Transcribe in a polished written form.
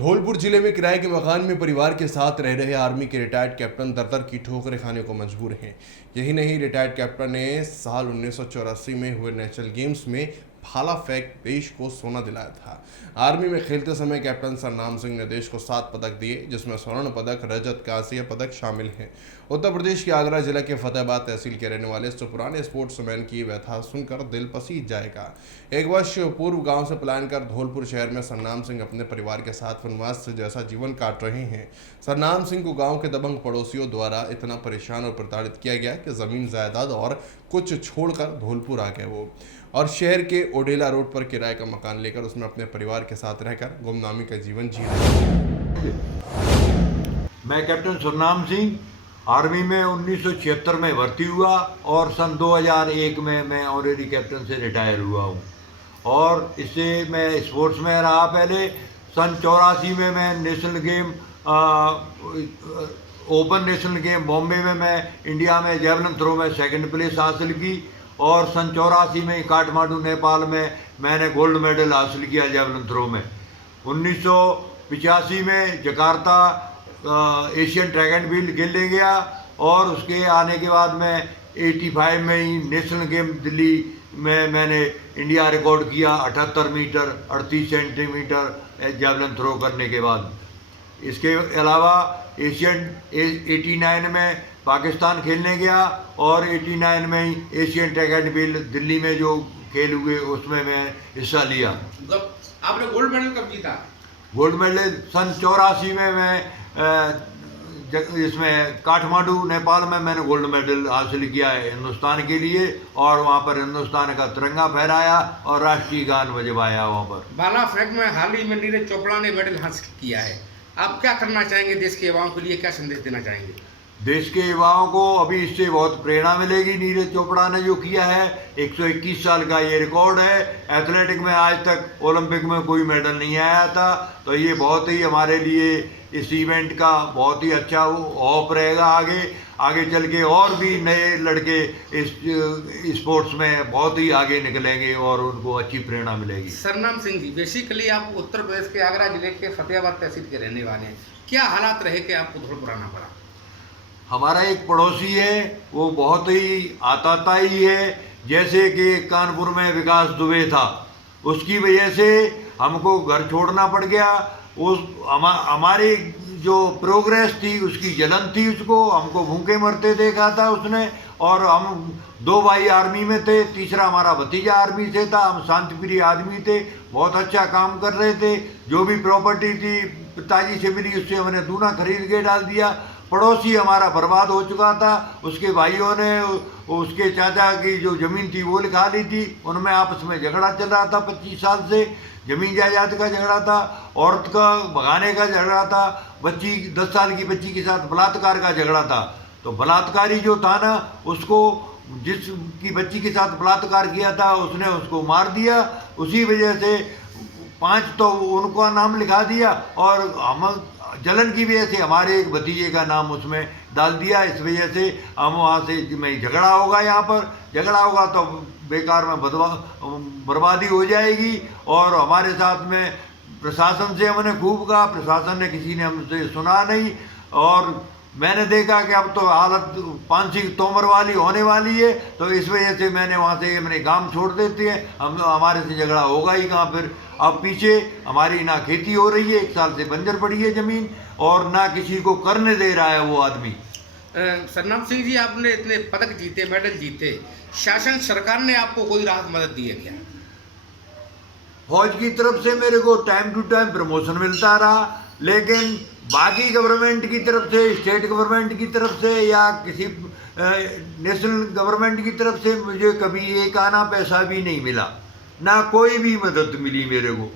धौलपुर जिले में किराए के मकान में परिवार के साथ रह रहे आर्मी के रिटायर्ड कैप्टन दर-दर की ठोकरें खाने को मजबूर हैं। यही नहीं, रिटायर्ड कैप्टन ने साल 1984 में हुए नेशनल गेम्स में भाला फेंक देश को सोना दिलाया था। आर्मी में खेलते समय कैप्टन सरनाम सिंह ने देश को 7 पदक दिए, जिसमें स्वर्ण पदक, रजत, कांस्य पदक शामिल हैं। उत्तर प्रदेश के आगरा जिला के फतेहाबाद तहसील के रहने वाले इस पुराने स्पोर्ट्समैन की व्यथा सुनकर दिल पसीज जाएगा। एक वर्ष पूर्व गांव से पलायन कर धौलपुर शहर में सरनाम सिंह अपने परिवार के साथ वनवास जैसा जीवन काट रहे हैं। सरनाम सिंह को गांव के दबंग पड़ोसियों द्वारा इतना परेशान और प्रताड़ित किया गया कि जमीन जायदाद और कुछ छोड़कर धौलपुर आ गए वो, और शहर के ओडेला रोड पर किराए का मकान लेकर उसमें अपने परिवार के साथ रहकर गुमनामी का जीवन जी रहे हैं। मैं कैप्टन सरनाम सिंह आर्मी में 1976 में भर्ती हुआ और सन 2001 में मैं ऑनरेरी कैप्टन से रिटायर हुआ हूँ। और इससे मैं स्पोर्ट्स में रहा। पहले सन 84 में मैं national game open national game Bombay में मैं इंडिया में जेवलिन थ्रो में सेकंड प्लेस हासिल की, और सन 84 में काठमांडू नेपाल में मैंने गोल्ड मेडल हासिल किया जेवलिन थ्रो में। 1985 में Jakarta Asian track and field खेलने गया, और उसके आने के बाद मैं 85 में ही नेशनल गेम दिल्ली में मैंने इंडिया रिकॉर्ड किया 78 मीटर 38 सेंटीमीटर जेवलिन थ्रो करने के बाद। इसके अलावा एशियन 89 में पाकिस्तान खेलने गया, और 89 में ही Asian track and field Delhi में जो खेल हुए उसमें मैं हिस्सा लिया। आपने गोल्ड मेडल कब जीता? गोल्ड मेडल सन 84 में मैं इसमें काठमांडू नेपाल में मैंने गोल्ड मेडल हासिल किया है हिंदुस्तान के लिए, और वहाँ पर हिंदुस्तान का तिरंगा फहराया और राष्ट्रीय गान बजवाया। वहाँ पर भाला फेंक में हाल ही में नीरज चोपड़ा ने मेडल हासिल किया है। आप क्या करना चाहेंगे देश के युवाओं के लिए, क्या संदेश देना चाहेंगे? देश के युवाओं को अभी इससे बहुत प्रेरणा मिलेगी। नीरज चोपड़ा ने जो किया है, 121 साल का ये रिकॉर्ड है। एथलेटिक में आज तक ओलंपिक में कोई मेडल नहीं आया था, तो ये बहुत ही हमारे लिए इस इवेंट का बहुत ही अच्छा होप रहेगा। आगे चल के और भी नए लड़के इस स्पोर्ट्स में बहुत ही आगे निकलेंगे और उनको अच्छी प्रेरणा मिलेगी। सरनाम सिंह जी, बेसिकली आप उत्तर प्रदेश के आगरा जिले के फतेहाबाद तहसील के रहने वाले हैं। क्या हालात रहे कि आपको धौलपुर आना पड़ा? हमारा एक पड़ोसी है, वो बहुत ही आताताई है। जैसे कि कानपुर में विकास दुबे था, उसकी वजह से हमको घर छोड़ना पड़ गया। हमारी जो प्रोग्रेस थी उसकी जलन थी उसको, हमको भूखे मरते देखा था उसने। और हम 2 भाई आर्मी में थे, तीसरा हमारा भतीजा आर्मी से था। हम शांतिप्रिय आदमी थे, बहुत अच्छा काम कर रहे थे। जो भी प्रॉपर्टी थी पिताजी से मिली उससे हमने दूना खरीद के डाल दिया। पड़ोसी हमारा बर्बाद हो चुका था। उसके भाइयों ने उसके चाचा की जो ज़मीन थी वो लिखा ली थी। उनमें आपस में झगड़ा चल रहा था 25 साल से। ज़मीन जायदाद का झगड़ा था, औरत का भगाने का झगड़ा था, 10 साल की बच्ची के साथ बलात्कार का झगड़ा था। तो बलात्कारी जो था ना, उसको जिसकी बच्ची के साथ बलात्कार किया था उसने उसको मार दिया। उसी वजह से 5 तो उनका नाम लिखा दिया, और हम जलन की वजह से हमारे एक भतीजे का नाम उसमें डाल दिया। इस वजह से हम वहाँ से में झगड़ा होगा, यहाँ पर झगड़ा होगा तो बेकार में बर्बादी हो जाएगी। और हमारे साथ में प्रशासन से हमने खूब कहा, प्रशासन ने किसी ने हमसे सुना नहीं। और मैंने देखा कि अब तो हालत पांसी तोमर वाली होने वाली है, तो इस वजह से मैंने वहाँ से अपने गांव छोड़ देते हैं। हमारे से झगड़ा होगा ही कहाँ फिर। अब पीछे हमारी ना खेती हो रही है, 1 साल से बंजर पड़ी है ज़मीन, और ना किसी को करने दे रहा है वो आदमी। सरनाम सिंह जी, आपने इतने पदक जीते, मेडल जीते, शासन सरकार ने आपको कोई राहत मदद दी है क्या? फौज की तरफ से मेरे को टाइम टू टाइम प्रमोशन मिलता रहा, लेकिन बाकी गवर्नमेंट की तरफ से, स्टेट गवर्नमेंट की तरफ से या किसी नेशनल गवर्नमेंट की तरफ से मुझे कभी एक आना पैसा भी नहीं मिला, ना कोई भी मदद मिली मेरे को।